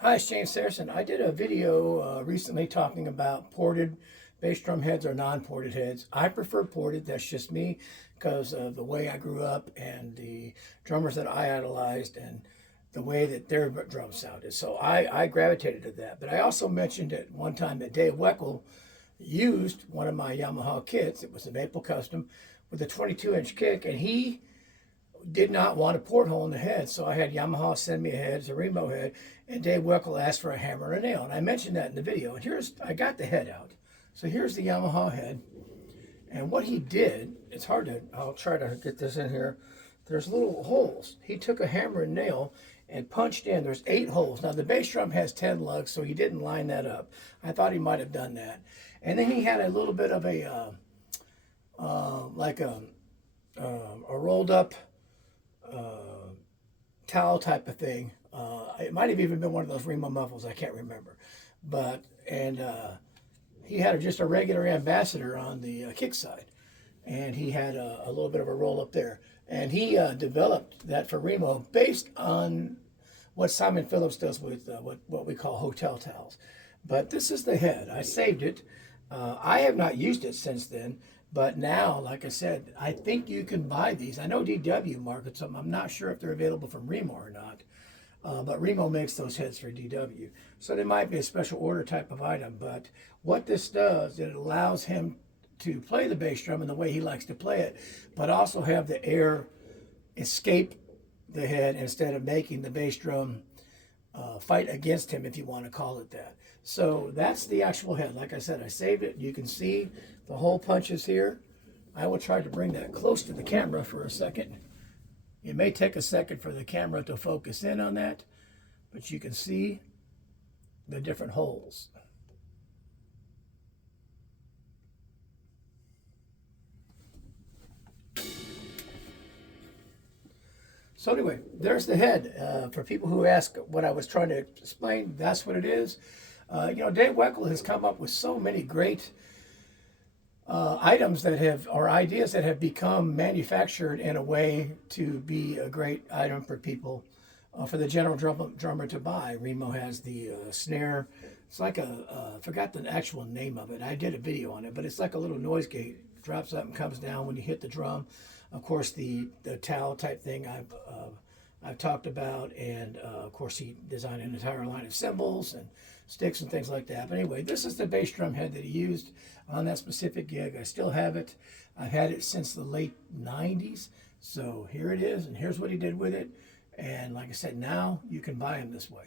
Hi, it's James Saracen. I did a video recently talking about ported bass drum heads or non-ported heads. I prefer ported, that's just me, because of the way I grew up and the drummers that I idolized and the way that their drums sounded. So I gravitated to that. But I also mentioned at one time that Dave Weckl used one of my Yamaha kits. It was a Maple Custom with a 22-inch kick, and he did not want a porthole in the head, so I had Yamaha send me a head, it's a Remo head, and Dave Weckl asked for a hammer and a nail, and I mentioned that in the video. And I got the head out. So here's the Yamaha head, and what he did, I'll try to get this in here. There's little holes. He took a hammer and nail and punched in. There's 8 holes. Now the bass drum has 10 lugs, so he didn't line that up. I thought he might have done that. And then he had a little bit of a rolled up towel type of thing. It might have even been one of those Remo muffles. I can't remember. He had just a regular ambassador on the kick side, and he had a little bit of a roll up there. And he developed that for Remo based on what Simon Phillips does with what we call hotel towels. But this is the head. I saved it. I have not used it since then. But now, like I said, I think you can buy these. I know DW markets them. I'm not sure if they're available from Remo or not. But Remo makes those heads for DW. So they might be a special order type of item. But what this does, it allows him to play the bass drum in the way he likes to play it, but also have the air escape the head instead of making the bass drum fight against him, if you want to call it that. So that's the actual head. Like I said, I saved it. You can see the hole punches here. I will try to bring that close to the camera for a second. It may take a second for the camera to focus in on that, but you can see the different holes. So anyway, there's the head. For people who ask what I was trying to explain, that's what it is. Dave Weckl has come up with so many great items or ideas that have become manufactured in a way to be a great item for people, for the general drummer to buy. Remo has the snare. It's like I forgot the actual name of it. I did a video on it, but it's like a little noise gate. Drops up and comes down when you hit the drum. Of course, the towel type thing I've talked about, and of course he designed an entire line of cymbals and sticks and things like that. But anyway, this is the bass drum head that he used on that specific gig. I still have it. I've had it since the late 90s. So here it is, and here's what he did with it. And like I said, now you can buy them this way.